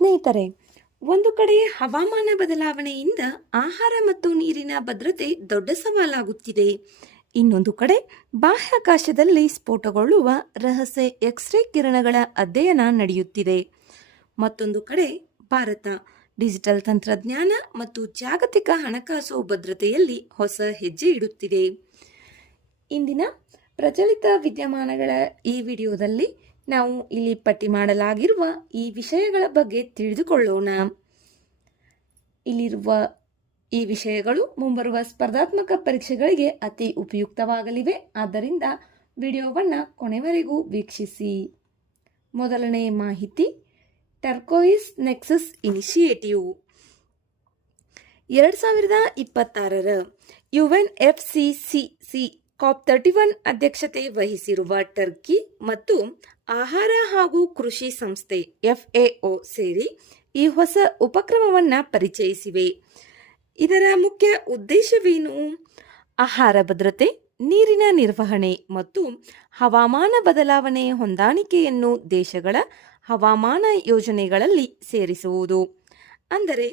ಸ್ನೇಹಿತರೆ, ಒಂದು ಕಡೆ ಹವಾಮಾನ ಬದಲಾವಣೆಯಿಂದ ಆಹಾರ ಮತ್ತು ನೀರಿನ ಭದ್ರತೆ ದೊಡ್ಡ ಸವಾಲಾಗುತ್ತಿದೆ. ಇನ್ನೊಂದು ಕಡೆ ಬಾಹ್ಯಾಕಾಶದಲ್ಲಿ ಸ್ಫೋಟಗೊಳ್ಳುವ ರಹಸ್ಯ ಎಕ್ಸ್ರೇ ಕಿರಣಗಳ ಅಧ್ಯಯನ ನಡೆಯುತ್ತಿದೆ. ಮತ್ತೊಂದು ಕಡೆ ಭಾರತ ಡಿಜಿಟಲ್ ತಂತ್ರಜ್ಞಾನ ಮತ್ತು ಜಾಗತಿಕ ಹಣಕಾಸು ಭದ್ರತೆಯಲ್ಲಿ ಹೊಸ ಹೆಜ್ಜೆ ಇಡುತ್ತಿದೆ. ಇಂದಿನ ಪ್ರಚಲಿತ ವಿದ್ಯಮಾನಗಳ ಈ ವಿಡಿಯೋದಲ್ಲಿ ನಾವು ಇಲ್ಲಿ ಪಟ್ಟಿ ಮಾಡಲಾಗಿರುವ ಈ ವಿಷಯಗಳ ಬಗ್ಗೆ ತಿಳಿದುಕೊಳ್ಳೋಣ. ಇಲ್ಲಿರುವ ಈ ವಿಷಯಗಳು ಮುಂಬರುವ ಸ್ಪರ್ಧಾತ್ಮಕ ಪರೀಕ್ಷೆಗಳಿಗೆ ಅತಿ ಉಪಯುಕ್ತವಾಗಲಿವೆ. ಆದ್ದರಿಂದ ವಿಡಿಯೋವನ್ನು ಕೊನೆವರೆಗೂ ವೀಕ್ಷಿಸಿ. ಮೊದಲನೇ ಮಾಹಿತಿ, ಟರ್ಕೋಯಿಸ್ ನೆಕ್ಸಸ್ ಇನಿಷಿಯೇಟಿವ್ 2026ರ UNFCCC COP31 ಅಧ್ಯಕ್ಷತೆ ವಹಿಸಿರುವ ಟರ್ಕಿ ಮತ್ತು ಆಹಾರ ಹಾಗೂ ಕೃಷಿ ಸಂಸ್ಥೆ FAO ಸೇರಿ ಈ ಹೊಸ ಉಪಕ್ರಮವನ್ನು ಪರಿಚಯಿಸಿವೆ. ಇದರ ಮುಖ್ಯ ಉದ್ದೇಶವೇನು? ಆಹಾರ ಭದ್ರತೆ, ನೀರಿನ ನಿರ್ವಹಣೆ ಮತ್ತು ಹವಾಮಾನ ಬದಲಾವಣೆ ಹೊಂದಾಣಿಕೆಯನ್ನು ದೇಶಗಳ ಹವಾಮಾನ ಯೋಜನೆಗಳಲ್ಲಿ ಸೇರಿಸುವುದು. ಅಂದರೆ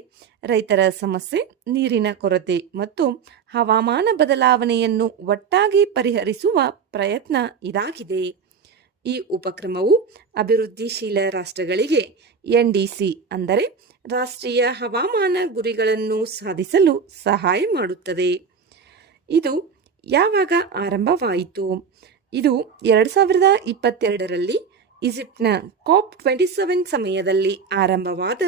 ರೈತರ ಸಮಸ್ಯೆ, ನೀರಿನ ಕೊರತೆ ಮತ್ತು ಹವಾಮಾನ ಬದಲಾವಣೆಯನ್ನು ಒಟ್ಟಾಗಿ ಪರಿಹರಿಸುವ ಪ್ರಯತ್ನ ಇದಾಗಿದೆ. ಈ ಉಪಕ್ರಮವು ಅಭಿವೃದ್ಧಿಶೀಲ ರಾಷ್ಟ್ರಗಳಿಗೆ NDC ಅಂದರೆ ರಾಷ್ಟ್ರೀಯ ಹವಾಮಾನ ಗುರಿಗಳನ್ನು ಸಾಧಿಸಲು ಸಹಾಯ ಮಾಡುತ್ತದೆ. ಇದು ಯಾವಾಗ ಆರಂಭವಾಯಿತು? ಇದು 2022ರಲ್ಲಿ ಈಜಿಪ್ಟ್ನ COP27 ಸಮಯದಲ್ಲಿ ಆರಂಭವಾದ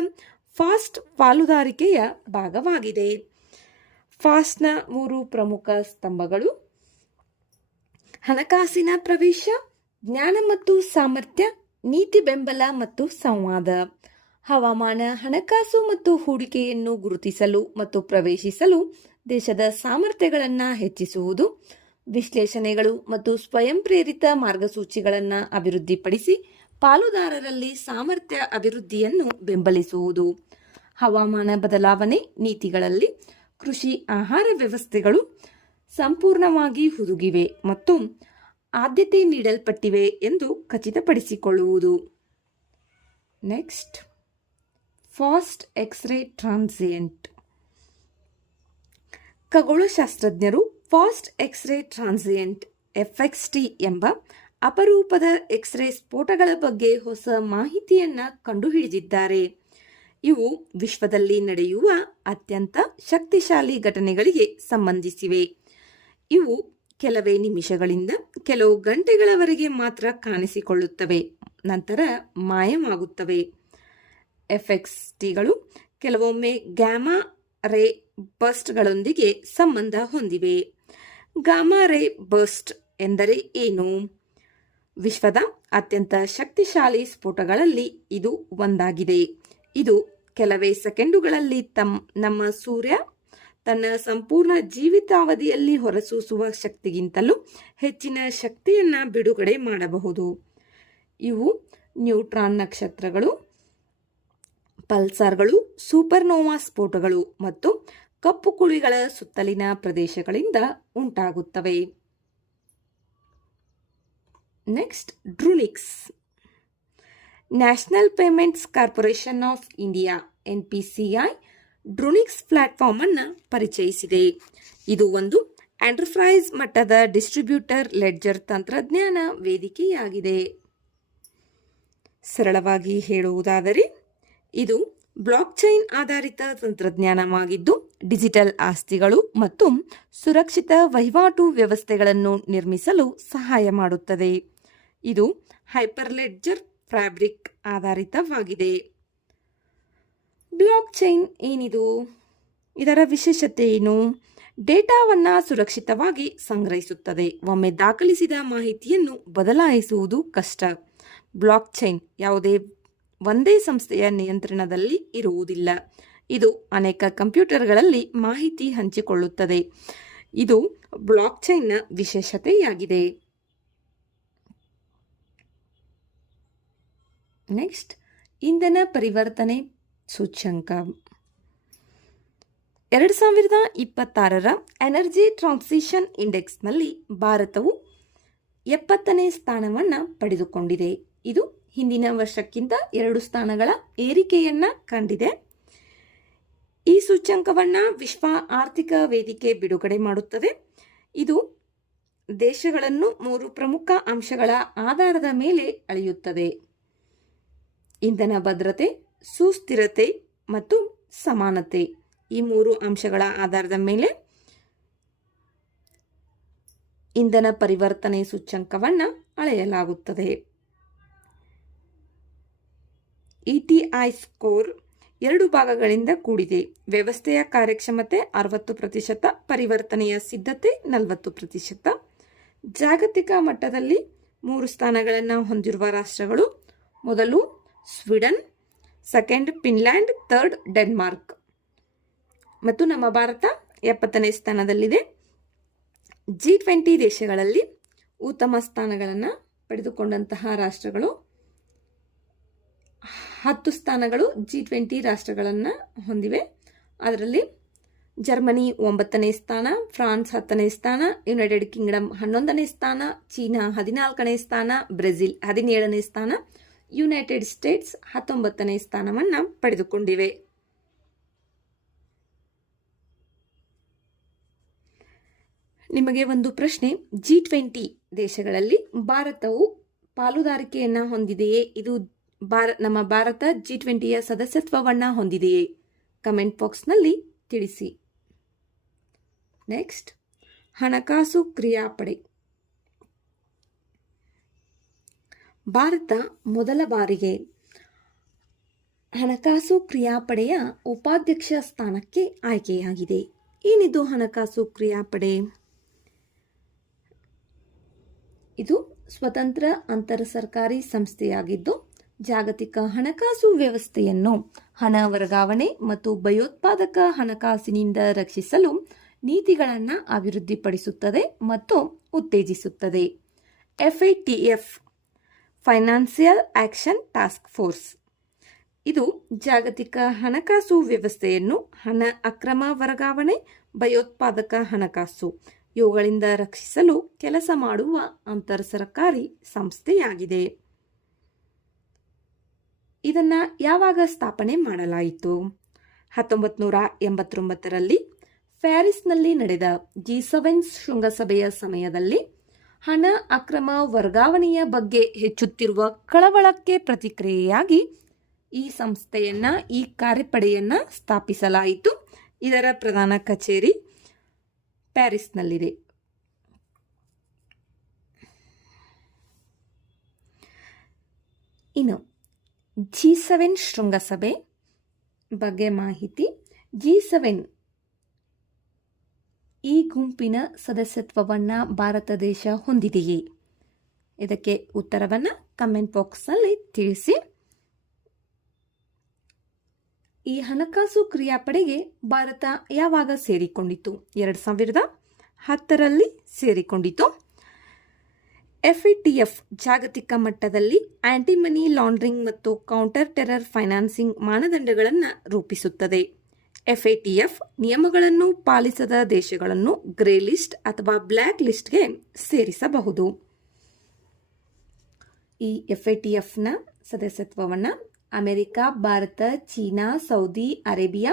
ಫಾಸ್ಟ್ ಪಾಲುದಾರಿಕೆಯ ಭಾಗವಾಗಿದೆ. ಫಾಸ್ಟ್ನ 3 ಪ್ರಮುಖ ಸ್ತಂಭಗಳು: ಹಣಕಾಸಿನ ಪ್ರವೇಶ, ಜ್ಞಾನ ಮತ್ತು ಸಾಮರ್ಥ್ಯ, ನೀತಿ ಬೆಂಬಲ ಮತ್ತು ಸಂವಾದ. ಹವಾಮಾನ ಹಣಕಾಸು ಮತ್ತು ಹೂಡಿಕೆಯನ್ನು ಗುರುತಿಸಲು ಮತ್ತು ಪ್ರವೇಶಿಸಲು ದೇಶದ ಸಾಮರ್ಥ್ಯಗಳನ್ನು ಹೆಚ್ಚಿಸುವುದು. ವಿಶ್ಲೇಷಣೆಗಳು ಮತ್ತು ಸ್ವಯಂ ಪ್ರೇರಿತ ಮಾರ್ಗಸೂಚಿಗಳನ್ನು ಅಭಿವೃದ್ಧಿಪಡಿಸಿ ಪಾಲುದಾರರಲ್ಲಿ ಸಾಮರ್ಥ್ಯ ಅಭಿವೃದ್ಧಿಯನ್ನು ಬೆಂಬಲಿಸುವುದು. ಹವಾಮಾನ ಬದಲಾವಣೆ ನೀತಿಗಳಲ್ಲಿ ಕೃಷಿ ಆಹಾರ ವ್ಯವಸ್ಥೆಗಳು ಸಂಪೂರ್ಣವಾಗಿ ಹುದುಗಿವೆ ಮತ್ತು ಆದ್ಯತೆ ನೀಡಲ್ಪಟ್ಟಿವೆ ಎಂದು ಖಚಿತಪಡಿಸಿಕೊಳ್ಳುವುದು. Next, fast x-ray transient. ಖಗೋಳಶಾಸ್ತ್ರಜ್ಞರು ಫಾಸ್ಟ್ ಎಕ್ಸ್ರೇ ಟ್ರಾನ್ಸಿಯೆಂಟ್ FXT ಎಂಬ ಅಪರೂಪದ ಎಕ್ಸ್ರೇ ಸ್ಫೋಟಗಳ ಬಗ್ಗೆ ಹೊಸ ಮಾಹಿತಿಯನ್ನು ಕಂಡುಹಿಡಿದಿದ್ದಾರೆ. ಇವು ವಿಶ್ವದಲ್ಲಿ ನಡೆಯುವ ಅತ್ಯಂತ ಶಕ್ತಿಶಾಲಿ ಘಟನೆಗಳಿಗೆ ಸಂಬಂಧಿಸಿವೆ. ಇವು ಕೆಲವೇ ನಿಮಿಷಗಳಿಂದ ಕೆಲವು ಗಂಟೆಗಳವರೆಗೆ ಮಾತ್ರ ಕಾಣಿಸಿಕೊಳ್ಳುತ್ತವೆ, ನಂತರ ಮಾಯವಾಗುತ್ತವೆ. FXTಗಳು ಕೆಲವೊಮ್ಮೆ ಗ್ಯಾಮಾ ರೇ ಬರ್ಸ್ಟ್ಗಳೊಂದಿಗೆ ಸಂಬಂಧ ಹೊಂದಿವೆ. ಗಾಮಾ ರೇ ಬರ್ಸ್ಟ್ ಎಂದರೆ ಏನು? ವಿಶ್ವದ ಅತ್ಯಂತ ಶಕ್ತಿಶಾಲಿ ಸ್ಫೋಟಗಳಲ್ಲಿ ಇದು ಒಂದಾಗಿದೆ. ಇದು ಕೆಲವೇ ಸೆಕೆಂಡುಗಳಲ್ಲಿ ನಮ್ಮ ಸೂರ್ಯ ತನ್ನ ಸಂಪೂರ್ಣ ಜೀವಿತಾವಧಿಯಲ್ಲಿ ಹೊರಸೂಸುವ ಶಕ್ತಿಗಿಂತಲೂ ಹೆಚ್ಚಿನ ಶಕ್ತಿಯನ್ನು ಬಿಡುಗಡೆ ಮಾಡಬಹುದು. ಇವು ನ್ಯೂಟ್ರಾನ್ ನಕ್ಷತ್ರಗಳು, ಪಲ್ಸಾರ್ಗಳು, ಸೂಪರ್ನೋವಾ ಸ್ಫೋಟಗಳು ಮತ್ತು ಕಪ್ಪು ಕುಳಿಗಳ ಸುತ್ತಲಿನ ಪ್ರದೇಶಗಳಿಂದ ಉಂಟಾಗುತ್ತವೆ. ನೆಕ್ಸ್ಟ್, ಡ್ರುನಿಕ್ಸ್. National payments corporation of India NPCI ಡ್ರುನಿಕ್ಸ್ ಪ್ಲಾಟ್ಫಾರ್ಮ್ ಅನ್ನು ಪರಿಚಯಿಸಿದೆ. ಇದು ಒಂದು ಎಂಟರ್ಪ್ರೈಸ್ ಮಟ್ಟದ ಡಿಸ್ಟ್ರಿಬ್ಯೂಟರ್ ಲೆಡ್ಜರ್ ತಂತ್ರಜ್ಞಾನ ವೇದಿಕೆಯಾಗಿದೆ. ಸರಳವಾಗಿ ಹೇಳುವುದಾದರೆ ಇದು ಬ್ಲಾಕ್ಚೈನ್ ಆಧಾರಿತ ತಂತ್ರಜ್ಞಾನವಾಗಿದ್ದು ಡಿಜಿಟಲ್ ಆಸ್ತಿಗಳು ಮತ್ತು ಸುರಕ್ಷಿತ ವಹಿವಾಟು ವ್ಯವಸ್ಥೆಗಳನ್ನು ನಿರ್ಮಿಸಲು ಸಹಾಯ ಮಾಡುತ್ತದೆ. ಇದು ಹೈಪರ್ಲೆಡ್ಜರ್ ಫ್ಯಾಬ್ರಿಕ್ ಆಧಾರಿತವಾಗಿದೆ. ಬ್ಲಾಕ್ಚೈನ್ ಏನಿದು? ಇದರ ವಿಶೇಷತೆ ಏನು? ಡೇಟಾವನ್ನು ಸುರಕ್ಷಿತವಾಗಿ ಸಂಗ್ರಹಿಸುತ್ತದೆ. ಒಮ್ಮೆ ದಾಖಲಿಸಿದ ಮಾಹಿತಿಯನ್ನು ಬದಲಾಯಿಸುವುದು ಕಷ್ಟ. ಬ್ಲಾಕ್ಚೈನ್ ಯಾವುದೇ ಒಂದೇ ಸಂಸ್ಥೆಯ ನಿಯಂತ್ರಣದಲ್ಲಿ ಇರುವುದಿಲ್ಲ. ಇದು ಅನೇಕ ಕಂಪ್ಯೂಟರ್ಗಳಲ್ಲಿ ಮಾಹಿತಿ ಹಂಚಿಕೊಳ್ಳುತ್ತದೆ. ಇದು ಬ್ಲಾಕ್ಚೈನ್ನ ವಿಶೇಷತೆಯಾಗಿದೆ. ನೆಕ್ಸ್ಟ್, ಇಂಧನ ಪರಿವರ್ತನೆ ಸೂಚ್ಯಂಕ. 2026ರ ಎನರ್ಜಿ ಟ್ರಾನ್ಸಿಷನ್ ಇಂಡೆಕ್ಸ್ನಲ್ಲಿ ಭಾರತವು 70ನೇ ಸ್ಥಾನವನ್ನು ಪಡೆದುಕೊಂಡಿದೆ. ಇದು ಹಿಂದಿನ ವರ್ಷಕ್ಕಿಂತ 2 ಸ್ಥಾನಗಳ ಏರಿಕೆಯನ್ನು ಕಂಡಿದೆ. ಈ ಸೂಚ್ಯಂಕವನ್ನು ವಿಶ್ವ ಆರ್ಥಿಕ ವೇದಿಕೆ ಬಿಡುಗಡೆ ಮಾಡುತ್ತದೆ. ಇದು ದೇಶಗಳನ್ನು 3 ಪ್ರಮುಖ ಅಂಶಗಳ ಆಧಾರದ ಮೇಲೆ ಅಳೆಯುತ್ತದೆ: ಇಂಧನ ಭದ್ರತೆ, ಸುಸ್ಥಿರತೆ ಮತ್ತು ಸಮಾನತೆ. ಈ 3 ಅಂಶಗಳ ಆಧಾರದ ಮೇಲೆ ಇಂಧನ ಪರಿವರ್ತನೆ ಸೂಚ್ಯಂಕವನ್ನು ಅಳೆಯಲಾಗುತ್ತದೆ. ಇಟಿಐ ಸ್ಕೋರ್ 2 ಭಾಗಗಳಿಂದ ಕೂಡಿದೆ. ವ್ಯವಸ್ಥೆಯ ಕಾರ್ಯಕ್ಷಮತೆ 60%, ಪರಿವರ್ತನೆಯ ಸಿದ್ಧತೆ 40%. ಜಾಗತಿಕ ಮಟ್ಟದಲ್ಲಿ 3 ಸ್ಥಾನಗಳನ್ನು ಹೊಂದಿರುವ ರಾಷ್ಟ್ರಗಳು: ಮೊದಲು Sweden, second Finland, third Denmark. ಮತ್ತು ನಮ್ಮ ಭಾರತ 70ನೇ ಸ್ಥಾನದಲ್ಲಿದೆ. G20 ದೇಶಗಳಲ್ಲಿ ಉತ್ತಮ ಸ್ಥಾನಗಳನ್ನು ಪಡೆದುಕೊಂಡಂತಹ ರಾಷ್ಟ್ರಗಳು 10 ಸ್ಥಾನಗಳು G20 ರಾಷ್ಟ್ರಗಳನ್ನು ಹೊಂದಿವೆ. ಅದರಲ್ಲಿ ಜರ್ಮನಿ 9ನೇ ಸ್ಥಾನ, ಫ್ರಾನ್ಸ್ 10ನೇ ಸ್ಥಾನ, ಯುನೈಟೆಡ್ ಕಿಂಗ್ಡಮ್ 11ನೇ ಸ್ಥಾನ, ಚೀನಾ 14ನೇ ಸ್ಥಾನ, ಬ್ರೆಜಿಲ್ 17ನೇ ಸ್ಥಾನ, ಯುನೈಟೆಡ್ ಸ್ಟೇಟ್ಸ್ 19ನೇ ಸ್ಥಾನವನ್ನು ಪಡೆದುಕೊಂಡಿವೆ. ನಿಮಗೆ ಒಂದು ಪ್ರಶ್ನೆ: G20 ದೇಶಗಳಲ್ಲಿ ಭಾರತವು ಪಾಲುದಾರಿಕೆಯನ್ನು ಹೊಂದಿದೆಯೇ? ಇದು ನಮ್ಮ ಭಾರತ G20ಯ ಸದಸ್ಯತ್ವವನ್ನು ಹೊಂದಿದೆಯೇ? ಕಮೆಂಟ್ ಬಾಕ್ಸ್ನಲ್ಲಿ ತಿಳಿಸಿ. ನೆಕ್ಸ್ಟ್, ಹಣಕಾಸು ಕ್ರಿಯಾಪಡೆ. ಭಾರತ ಮೊದಲ ಬಾರಿಗೆ ಹಣಕಾಸು ಕ್ರಿಯಾಪಡೆಯ ಉಪಾಧ್ಯಕ್ಷ ಸ್ಥಾನಕ್ಕೆ ಆಯ್ಕೆಯಾಗಿದೆ. ಏನಿದು ಹಣಕಾಸು ಕ್ರಿಯಾಪಡೆ? ಇದು ಸ್ವತಂತ್ರ ಅಂತರ ಸರ್ಕಾರಿ ಸಂಸ್ಥೆಯಾಗಿದ್ದು ಜಾಗತಿಕ ಹಣಕಾಸು ವ್ಯವಸ್ಥೆಯನ್ನು ಹಣ ವರ್ಗಾವಣೆ ಮತ್ತು ಭಯೋತ್ಪಾದಕ ಹಣಕಾಸಿನಿಂದ ರಕ್ಷಿಸಲು ನೀತಿಗಳನ್ನು ಅಭಿವೃದ್ಧಿಪಡಿಸುತ್ತದೆ ಮತ್ತು ಉತ್ತೇಜಿಸುತ್ತದೆ. FATF financial action task force. ಇದು ಜಾಗತಿಕ ಹಣಕಾಸು ವ್ಯವಸ್ಥೆಯನ್ನು ಹಣ ಅಕ್ರಮ ವರ್ಗಾವಣೆ, ಭಯೋತ್ಪಾದಕ ಹಣಕಾಸು ಇವುಗಳಿಂದ ರಕ್ಷಿಸಲು ಕೆಲಸ ಮಾಡುವ ಅಂತರ್ ಸರ್ಕಾರಿ ಸಂಸ್ಥೆಯಾಗಿದೆ. ಇದನ್ನು ಯಾವಾಗ ಸ್ಥಾಪನೆ ಮಾಡಲಾಯಿತು? 1989ರಲ್ಲಿ ಪ್ಯಾರಿಸ್ನಲ್ಲಿ ನಡೆದ G7 ಶೃಂಗಸಭೆಯ ಸಮಯದಲ್ಲಿ ಹಣ ಅಕ್ರಮ ವರ್ಗಾವಣೆಯ ಬಗ್ಗೆ ಹೆಚ್ಚುತ್ತಿರುವ ಕಳವಳಕ್ಕೆ ಪ್ರತಿಕ್ರಿಯೆಯಾಗಿ ಈ ಸಂಸ್ಥೆಯನ್ನು, ಈ ಕಾರ್ಯಪಡೆಯನ್ನು ಸ್ಥಾಪಿಸಲಾಯಿತು. ಇದರ ಪ್ರಧಾನ ಕಚೇರಿ ಪ್ಯಾರಿಸ್ನಲ್ಲಿದೆ. ಇನ್ನು G7 ಶೃಂಗಸಭೆ ಬಗ್ಗೆ ಮಾಹಿತಿ. G7 ಈ ಗುಂಪಿನ ಸದಸ್ಯತ್ವವನ್ನು ಭಾರತ ದೇಶ ಹೊಂದಿದೆಯೇ? ಇದಕ್ಕೆ ಉತ್ತರವನ್ನು ಕಮೆಂಟ್ ಬಾಕ್ಸ್ನಲ್ಲಿ ತಿಳಿಸಿ. ಈ ಹಣಕಾಸು ಕ್ರಿಯಾಪಡೆಗೆ ಭಾರತ ಯಾವಾಗ ಸೇರಿಕೊಂಡಿತು? 2010ರಲ್ಲಿ ಸೇರಿಕೊಂಡಿತು. FATF ಜಾಗತಿಕ ಮಟ್ಟದಲ್ಲಿ ಆಂಟಿ ಮನಿ ಲಾಂಡ್ರಿಂಗ್ ಮತ್ತು ಕೌಂಟರ್ ಟೆರರ್ ಫೈನಾನ್ಸಿಂಗ್ ಮಾನದಂಡಗಳನ್ನು ರೂಪಿಸುತ್ತದೆ. FATF ನಿಯಮಗಳನ್ನು ಪಾಲಿಸದ ದೇಶಗಳನ್ನು ಗ್ರೇ ಲಿಸ್ಟ್ ಅಥವಾ ಬ್ಲ್ಯಾಕ್ ಲಿಸ್ಟ್ಗೆ ಸೇರಿಸಬಹುದು. ಈ FATFನ ಸದಸ್ಯತ್ವವನ್ನು America, Bharat, China, Saudi Arabia,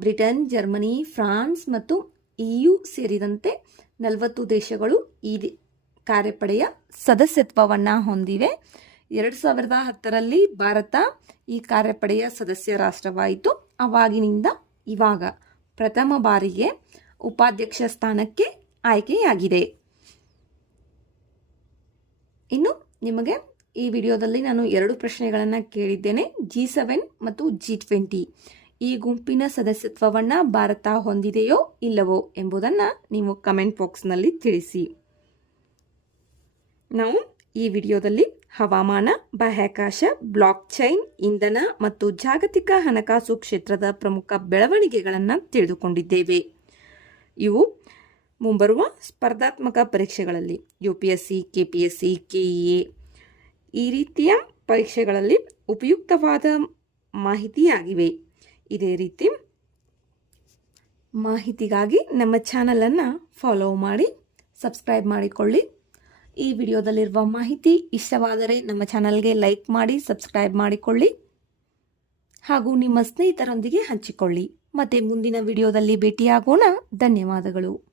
Britain, Germany, France ಮತ್ತು EU ಸೇರಿದಂತೆ 40 ದೇಶಗಳು ಈ ಕಾರ್ಯಪಡೆಯ ಸದಸ್ಯತ್ವವನ್ನು ಹೊಂದಿವೆ. 2010ರಲ್ಲಿ ಭಾರತ ಈ ಕಾರ್ಯಪಡೆಯ ಸದಸ್ಯ ರಾಷ್ಟ್ರವಾಯಿತು. ಅವಾಗಿನಿಂದ ಇವಾಗ ಪ್ರಥಮ ಬಾರಿಗೆ ಉಪಾಧ್ಯಕ್ಷ ಸ್ಥಾನಕ್ಕೆ ಆಯ್ಕೆಯಾಗಿದೆ. ಇನ್ನು ನಿಮಗೆ ಈ ವಿಡಿಯೋದಲ್ಲಿ ನಾನು 2 ಪ್ರಶ್ನೆಗಳನ್ನು ಕೇಳಿದ್ದೇನೆ. G7 ಮತ್ತು G20 ಈ ಗುಂಪಿನ ಸದಸ್ಯತ್ವವನ್ನು ಭಾರತ ಹೊಂದಿದೆಯೋ ಇಲ್ಲವೋ ಎಂಬುದನ್ನು ನೀವು ಕಮೆಂಟ್ ಬಾಕ್ಸ್ನಲ್ಲಿ ತಿಳಿಸಿ. ನಾವು ಈ ವಿಡಿಯೋದಲ್ಲಿ ಹವಾಮಾನ, ಬಾಹ್ಯಾಕಾಶ, ಬ್ಲಾಕ್ ಚೈನ್, ಇಂಧನ ಮತ್ತು ಜಾಗತಿಕ ಹಣಕಾಸು ಕ್ಷೇತ್ರದ ಪ್ರಮುಖ ಬೆಳವಣಿಗೆಗಳನ್ನು ತಿಳಿದುಕೊಂಡಿದ್ದೇವೆ. ಇವು ಮುಂಬರುವ ಸ್ಪರ್ಧಾತ್ಮಕ ಪರೀಕ್ಷೆಗಳಲ್ಲಿ UPSC, KPSC, KEA ಈ ರೀತಿಯ ಪರೀಕ್ಷೆಗಳಲ್ಲಿ ಉಪಯುಕ್ತವಾದ ಮಾಹಿತಿಯಾಗಿವೆ. ಇದೇ ರೀತಿ ಮಾಹಿತಿಗಾಗಿ ನಮ್ಮ ಚಾನಲನ್ನು ಫಾಲೋ ಮಾಡಿ, ಸಬ್ಸ್ಕ್ರೈಬ್ ಮಾಡಿಕೊಳ್ಳಿ. ಈ ವಿಡಿಯೋದಲ್ಲಿರುವ ಮಾಹಿತಿ ಇಷ್ಟವಾದರೆ ನಮ್ಮ ಚಾನಲ್ಗೆ ಲೈಕ್ ಮಾಡಿ, ಸಬ್ಸ್ಕ್ರೈಬ್ ಮಾಡಿಕೊಳ್ಳಿ ಹಾಗೂ ನಿಮ್ಮ ಸ್ನೇಹಿತರೊಂದಿಗೆ ಹಂಚಿಕೊಳ್ಳಿ. ಮತ್ತೆ ಮುಂದಿನ ವಿಡಿಯೋದಲ್ಲಿ ಭೇಟಿಯಾಗೋಣ. ಧನ್ಯವಾದಗಳು.